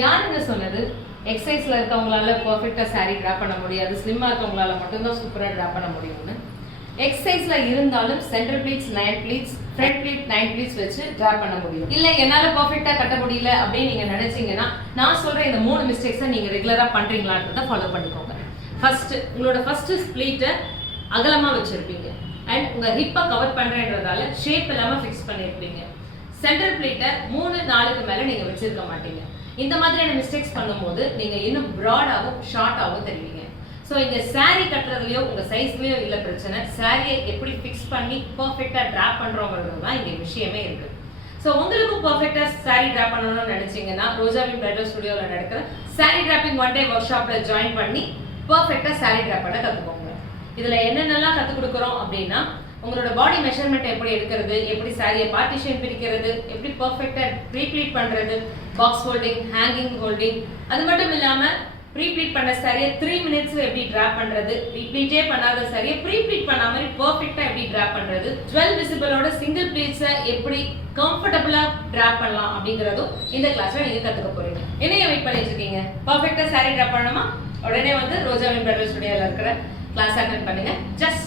யாருங்க சொன்னது எக்ஸசைஸ்ல இருக்கவங்களால பெர்ஃபெக்ட்டா saree டிராப் பண்ண முடியாது, ஸ்லிம்மா இருக்கவங்களால மட்டும் தான் சூப்பரா டிராப் பண்ண முடியும்னு? எக்ஸசைஸ்ல இருந்தாலும் centre pleats 9 pleats, front pleat 9 pleats வச்சு டிராப் பண்ண முடியும். இல்ல என்னால பெர்ஃபெக்ட்டா கட்ட முடியல அப்படின்னு நீங்க நினைச்சீங்கன்னா நான் சொல்ற இந்த 3 மிஸ்டேக்ஸை நீங்க ரெகுலரா பண்றீங்களான்றதை ஃபாலோ பண்ணிக்கோங்க. ஃபர்ஸ்ட், உங்களோட ஃபர்ஸ்ட் ஸ்ப்ளீட்டை அகலமா வச்சிருப்பீங்க அண்ட் உங்க ஹிப்பை கவர் பண்றேன்றதால ஷேப் இல்லாம ஃபிக்ஸ் பண்ணிருப்பீங்க. சென்டர் பிளேட்டை 3-4க்கு மேல நீங்க வச்சிருக்க மாட்டீங்க. இந்த மாதிரியான மிஸ்டேக்ஸ் பண்ணும்போது நீங்க இன்னும் ப்ராடாகவும் ஷார்ட்டாகவும் தெரிவிங்க. ஸோ இங்க saree கட்டுறதுலயோ உங்க சைஸ்லயோ இல்ல பிரச்சனை, சாரியை எப்படி ஃபிக்ஸ் பண்ணி பர்ஃபெக்டா டிராப் பண்றோங்கிறது தான் இங்க விஷயமே இருக்கு. ஸோ உங்களுக்கு பர்ஃபெக்டா saree டிராப் பண்ணணும்னு நினைச்சீங்கன்னா ரோஜாவின் பிரைடல் ஸ்டுடியோவில் நடக்கிற saree டிராப்பிங் 1 day ஒர்க் ஷாப்ல ஜாயின் பண்ணி பர்ஃபெக்டா saree டிராப் பண்ண கத்துக்கோங்க. இதுல என்னென்னலாம் கத்து கொடுக்குறோம் அப்படின்னா, உங்களோட பாடி மெஷர்மெண்ட் எப்படி எடுக்கிறது, எப்படி சாரியை பார்ட்டிஷன் பிரிக்கிறது, எப்படி பர்ஃபெக்ட்டா ப்ரீப்ளீட் பண்றது, பாக்ஸ் ஹோல்டிங், ஹேங்கிங் ஹோல்டிங், அது மட்டும் இல்லாம ப்ரீப்ளீட் பண்ண சாரியை 3 மினிட்ஸ்ல எப்படி டிராப் பண்றது, ப்ரீப்ளீட்டே பண்ணாத சாரியை ப்ரீப்ளீட் பண்ண மாதிரி பர்ஃபெக்ட்டா எப்படி டிராப் பண்றது, 12 விசிபிளோட சிங்கிள் ப்ளீட்ஸை எப்படி கம்ஃபர்டபுளா டிராப் பண்ணலாம் அப்படிங்கறதும் இந்த கிளாஸ்ல நீங்க கத்துக்க போறீங்க. என்னைய வெயிட் பண்ணிட்டு இருக்கீங்க? பர்ஃபெக்ட்டா சாரி டிராப் பண்ணணுமா? உடனே வந்து ரோஜாவின் பிரைடல் ஸ்டுடியோல இருக்கிற கிளாஸ் அட்டெண்ட் பண்ணுங்க. ஜஸ்ட்